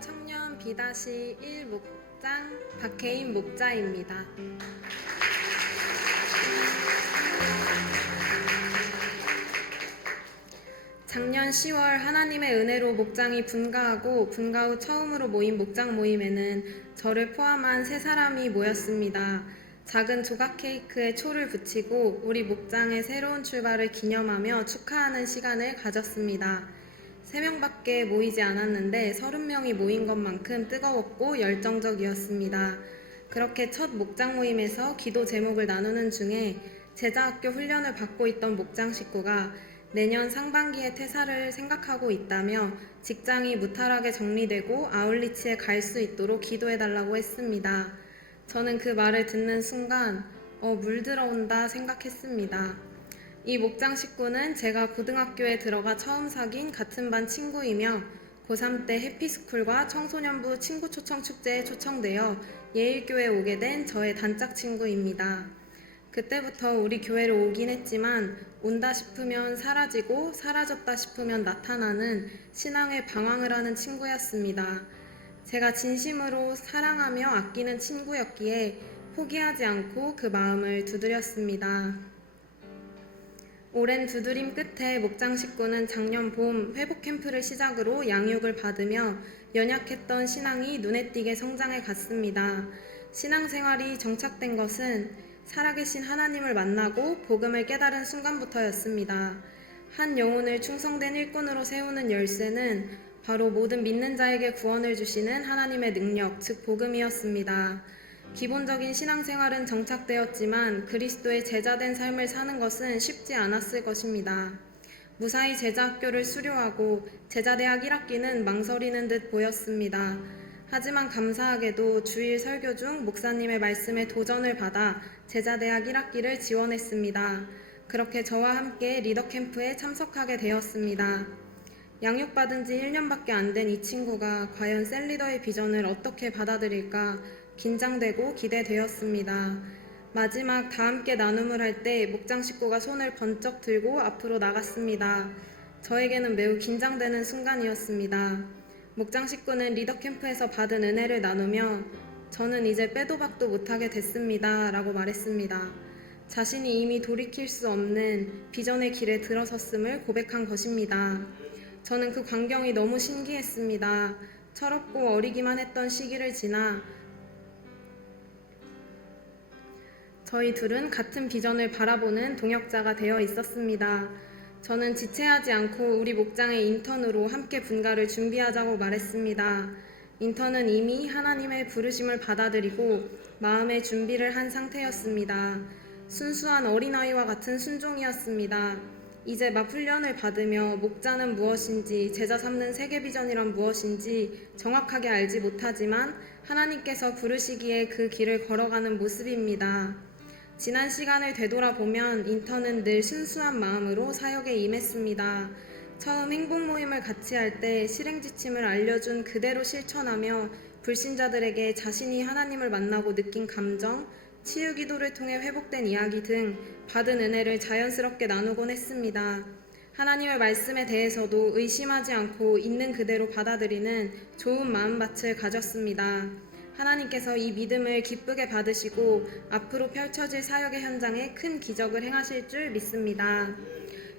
청년 B-1 목장 박혜인 목자입니다. 작년 10월 하나님의 은혜로 목장이 분가하고 분가 후 처음으로 모인 목장 모임에는 저를 포함한 3사람이 모였습니다. 작은 조각 케이크에 초를 붙이고 우리 목장의 새로운 출발을 기념하며 축하하는 시간을 가졌습니다. 3명밖에 모이지 않았는데 30명이 모인 것만큼 뜨거웠고 열정적이었습니다. 그렇게 첫 목장 모임에서 기도 제목을 나누는 중에 제자학교 훈련을 받고 있던 목장 식구가 내년 상반기에 퇴사를 생각하고 있다며 직장이 무탈하게 정리되고 아울리치에 갈 수 있도록 기도해달라고 했습니다. 저는 그 말을 듣는 순간 물 들어온다 생각했습니다. 이 목장 식구는 제가 고등학교에 들어가 처음 사귄 같은 반 친구이며 고3 때 해피스쿨과 청소년부 친구 초청 축제에 초청되어 예일교회에 오게 된 저의 단짝 친구입니다. 그때부터 우리 교회를 오긴 했지만 온다 싶으면 사라지고 사라졌다 싶으면 나타나는 신앙의 방황을 하는 친구였습니다. 제가 진심으로 사랑하며 아끼는 친구였기에 포기하지 않고 그 마음을 두드렸습니다. 오랜 두드림 끝에 목장 식구는 작년 봄 회복 캠프를 시작으로 양육을 받으며 연약했던 신앙이 눈에 띄게 성장해 갔습니다. 신앙생활이 정착된 것은 살아계신 하나님을 만나고 복음을 깨달은 순간부터였습니다. 한 영혼을 충성된 일꾼으로 세우는 열쇠는 바로 모든 믿는 자에게 구원을 주시는 하나님의 능력, 즉 복음이었습니다. 기본적인 신앙생활은 정착되었지만 그리스도의 제자된 삶을 사는 것은 쉽지 않았을 것입니다. 무사히 제자학교를 수료하고 제자대학 1학기는 망설이는 듯 보였습니다. 하지만 감사하게도 주일 설교 중 목사님의 말씀에 도전을 받아 제자대학 1학기를 지원했습니다. 그렇게 저와 함께 리더캠프에 참석하게 되었습니다. 양육받은 지 1년밖에 안 된 이 친구가 과연 셀리더의 비전을 어떻게 받아들일까 긴장되고 기대되었습니다. 마지막 다 함께 나눔을 할 때 목장 식구가 손을 번쩍 들고 앞으로 나갔습니다. 저에게는 매우 긴장되는 순간이었습니다. 목장 식구는 리더캠프에서 받은 은혜를 나누며 저는 이제 빼도 박도 못하게 됐습니다 라고 말했습니다. 자신이 이미 돌이킬 수 없는 비전의 길에 들어섰음을 고백한 것입니다. 저는 그 광경이 너무 신기했습니다. 철없고 어리기만 했던 시기를 지나 저희 둘은 같은 비전을 바라보는 동역자가 되어 있었습니다. 저는 지체하지 않고 우리 목장의 인턴으로 함께 분가를 준비하자고 말했습니다. 인턴은 이미 하나님의 부르심을 받아들이고 마음의 준비를 한 상태였습니다. 순수한 어린아이와 같은 순종이었습니다. 이제 막 훈련을 받으며 목자는 무엇인지 제자 삼는 세계 비전이란 무엇인지 정확하게 알지 못하지만 하나님께서 부르시기에 그 길을 걸어가는 모습입니다. 지난 시간을 되돌아보면 인턴은 늘 순수한 마음으로 사역에 임했습니다. 처음 행복 모임을 같이 할 때 실행 지침을 알려준 그대로 실천하며 불신자들에게 자신이 하나님을 만나고 느낀 감정, 치유 기도를 통해 회복된 이야기 등 받은 은혜를 자연스럽게 나누곤 했습니다. 하나님의 말씀에 대해서도 의심하지 않고 있는 그대로 받아들이는 좋은 마음밭을 가졌습니다. 하나님께서 이 믿음을 기쁘게 받으시고 앞으로 펼쳐질 사역의 현장에 큰 기적을 행하실 줄 믿습니다.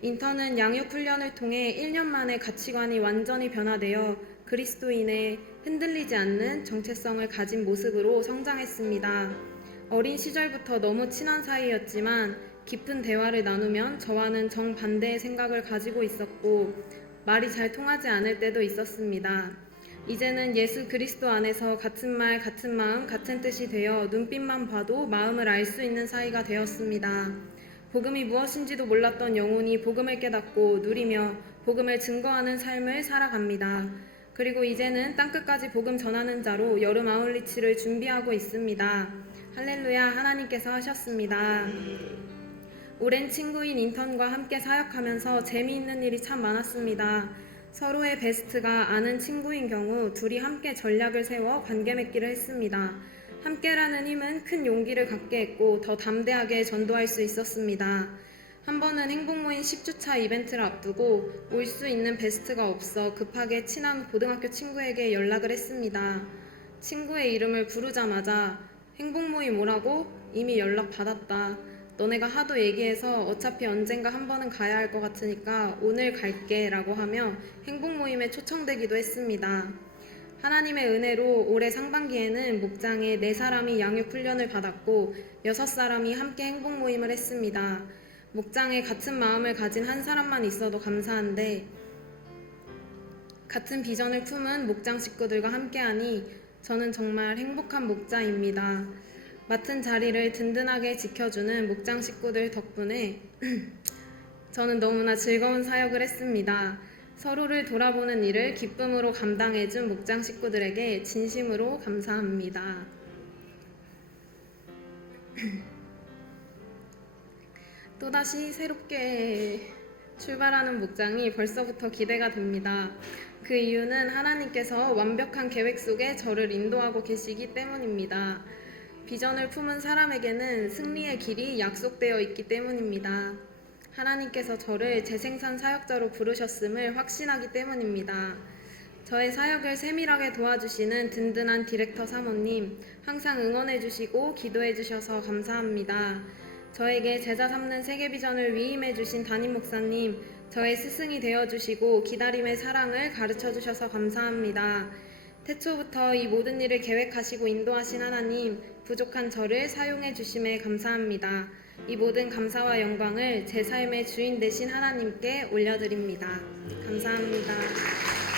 인턴은 양육 훈련을 통해 1년 만에 가치관이 완전히 변화되어 그리스도인의 흔들리지 않는 정체성을 가진 모습으로 성장했습니다. 어린 시절부터 너무 친한 사이였지만 깊은 대화를 나누면 저와는 정반대의 생각을 가지고 있었고 말이 잘 통하지 않을 때도 있었습니다. 이제는 예수 그리스도 안에서 같은 말, 같은 마음, 같은 뜻이 되어 눈빛만 봐도 마음을 알 수 있는 사이가 되었습니다. 복음이 무엇인지도 몰랐던 영혼이 복음을 깨닫고 누리며 복음을 증거하는 삶을 살아갑니다. 그리고 이제는 땅끝까지 복음 전하는 자로 여름 아울리치를 준비하고 있습니다. 할렐루야, 하나님께서 하셨습니다. 오랜 친구인 인턴과 함께 사역하면서 재미있는 일이 참 많았습니다. 서로의 베스트가 아는 친구인 경우 둘이 함께 전략을 세워 관계 맺기를 했습니다. 함께라는 힘은 큰 용기를 갖게 했고 더 담대하게 전도할 수 있었습니다. 한 번은 행복모임 10주차 이벤트를 앞두고 올 수 있는 베스트가 없어 급하게 친한 고등학교 친구에게 연락을 했습니다. 친구의 이름을 부르자마자 행복모임 오라고? 이미 연락 받았다. 너네가 하도 얘기해서 어차피 언젠가 한 번은 가야 할 것 같으니까 오늘 갈게 라고 하며 행복모임에 초청되기도 했습니다. 하나님의 은혜로 올해 상반기에는 목장에 4사람이 양육훈련을 받았고 6사람이 함께 행복모임을 했습니다. 목장에 같은 마음을 가진 한 사람만 있어도 감사한데 같은 비전을 품은 목장 식구들과 함께하니 저는 정말 행복한 목자입니다. 맡은 자리를 든든하게 지켜주는 목장 식구들 덕분에 저는 너무나 즐거운 사역을 했습니다. 서로를 돌아보는 일을 기쁨으로 감당해준 목장 식구들에게 진심으로 감사합니다. 또다시 새롭게 출발하는 목장이 벌써부터 기대가 됩니다. 그 이유는 하나님께서 완벽한 계획 속에 저를 인도하고 계시기 때문입니다. 비전을 품은 사람에게는 승리의 길이 약속되어 있기 때문입니다. 하나님께서 저를 재생산 사역자로 부르셨음을 확신하기 때문입니다. 저의 사역을 세밀하게 도와주시는 든든한 디렉터 사모님, 항상 응원해주시고 기도해주셔서 감사합니다. 저에게 제자 삼는 세계비전을 위임해주신 담임 목사님, 저의 스승이 되어주시고 기다림의 사랑을 가르쳐주셔서 감사합니다. 태초부터 이 모든 일을 계획하시고 인도하신 하나님, 부족한 저를 사용해 주심에 감사합니다. 이 모든 감사와 영광을 제 삶의 주인 되신 하나님께 올려드립니다. 감사합니다.